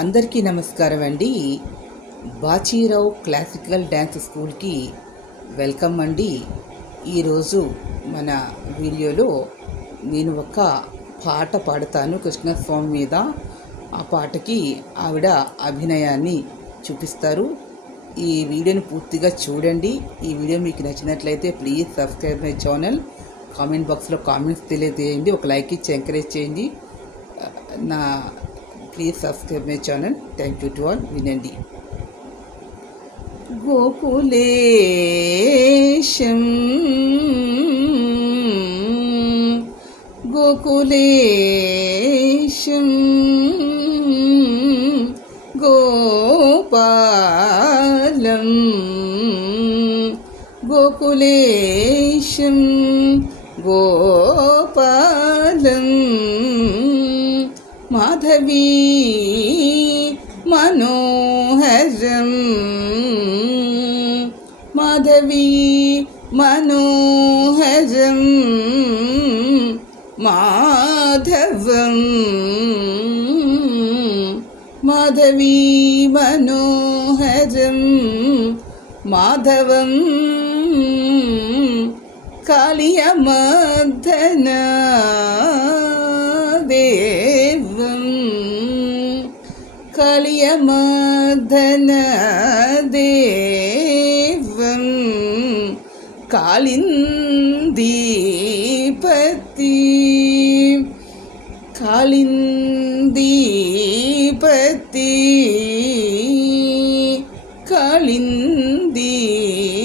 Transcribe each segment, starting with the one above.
అందరికీ నమస్కారం అండి. బాచీరావు క్లాసికల్ డ్యాన్స్ స్కూల్కి వెల్కమ్ అండి. ఈరోజు మన వీడియోలో నేను ఒక పాట పాడతాను కృష్ణస్వామి మీద. ఆ పాటకి ఆవిడ అభినయాన్ని చూపిస్తారు. ఈ వీడియోని పూర్తిగా చూడండి. ఈ వీడియో మీకు నచ్చినట్లయితే please subscribe my channel. Comment బాక్స్లో కామెంట్స్ తెలియజేయండి. ఒక లైక్ ఇచ్చి ఎంకరేజ్ చేయండి. నా please subscribe my channel. Thank you to all. వినండి. గోకులేశం గోకులేశం గోపాలం గోకులేశం గోపాలం మాధవీ మనోహరం మాధవీ మనోహరం మాధవం మాధవీ మనోహరం మాధవం కాళియమర్దన దేవం కాళియమర్దన దేవం కాళిందీపతి కాళిందీపతి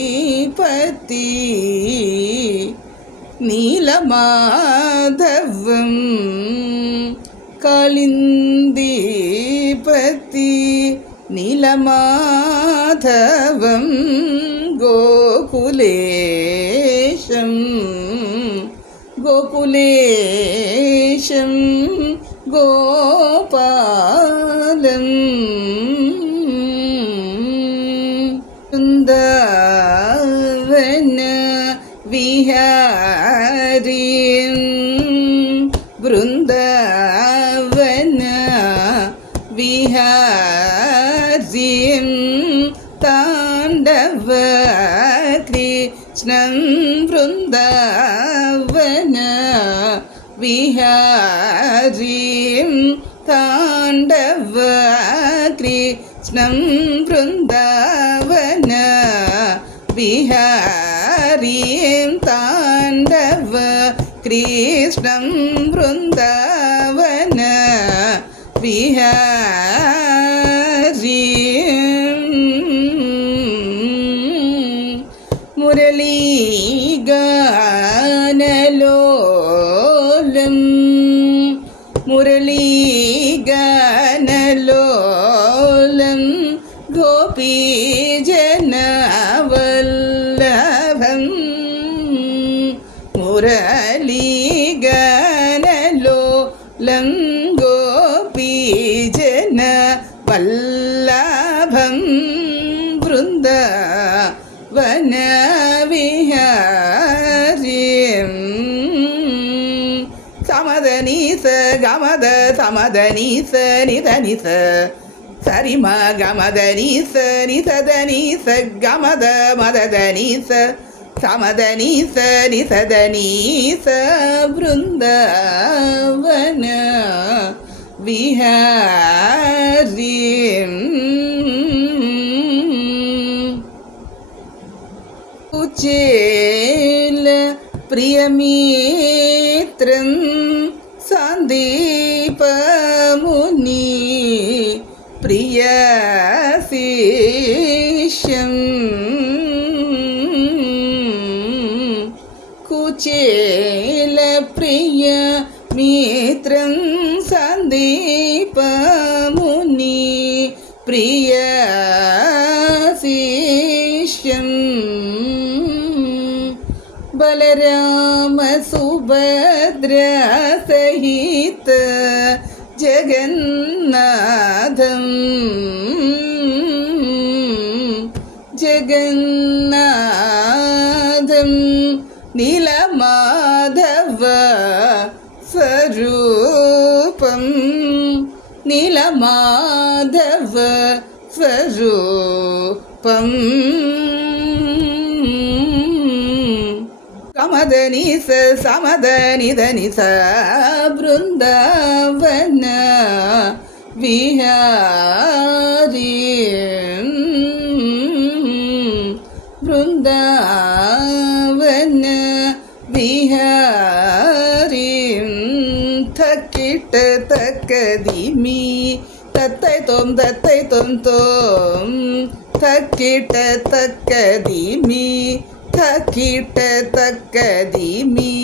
కాళిందీపతి నీలమాధవం కాళిందీపతి నీలమాధవం గోకులేశం గోకులేశం గోపాలం బృందావన విహారీం బృందావన విహారీం తాండవ కృష్ణం బృందావన విహారీం తాండవ కృష్ణం బృందావన విహారీం తాండవ కృష్ణం బృందావన విహారీం మురళీగానలోలం మురళీగానలోలం గోపీజనవల్లభం మురళీగానలోలం గోపీజనవల్లభం బృందావన విహారీం సమదనీస గమద సమదనీస నిధనిస సరిమ గమదనీస నిసదనీస గమద మదదనీస సమదనీస నిసదనీస బృందావన విహారీం కుచేల ప్రియమిత్రం సందీపముని ప్రియ శిష్యం కుచేల ప్రియ మిత్రం సందీపముని ప్రియ శిష్యం బలరామ సుభద్ర సహిత జగన్నాథం జగన్నాథం నీలమాధవ స్వరూపం నీలమాధవ மாதவ ஸ்வரூபம் கமதனி சமதனிதனி பிருந்தாவன விஹாரி பிருந்தாவன விஹாரி தக்கிட்ட தக்கதிமி தத்தை தோம் தக்கிட்ட தக்கதிமி தக்கிட்ட தக்கதிமி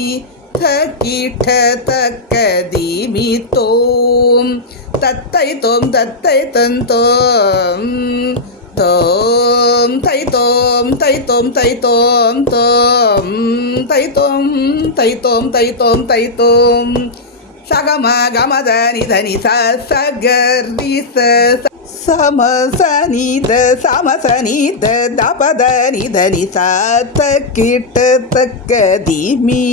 தக்கிட்ட தக்கதிமி தோம் தத்தை தோம் தோம் தை தோம் சகம கமத நிதனி சகரிச சமசனித தபத நிதனி தக்கிட்ட தக்கதிமி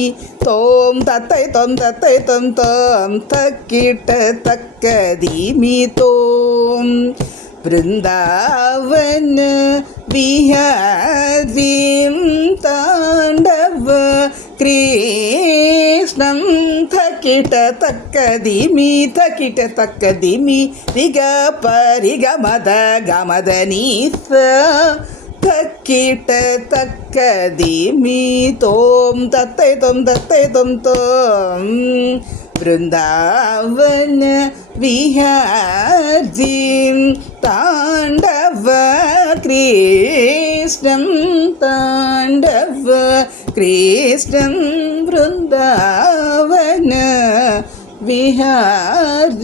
தோம் தத்தை தோம் தக்கிட்ட தக்கதிமி தோம் பிருந்தாவன விஹாரிம் தாண்டவ கிருஷ்ணம் தக்கிட்ட தக்கதிமி ரிக பரிகமத கமதனீச தக்கிட்ட தக்கதிமி தோம் தத்தை தோம் பிருந்தாவன விஹாரிம் தாண்டவ கிருஷ்ணம் பிருந்தாவன விஹாரிம்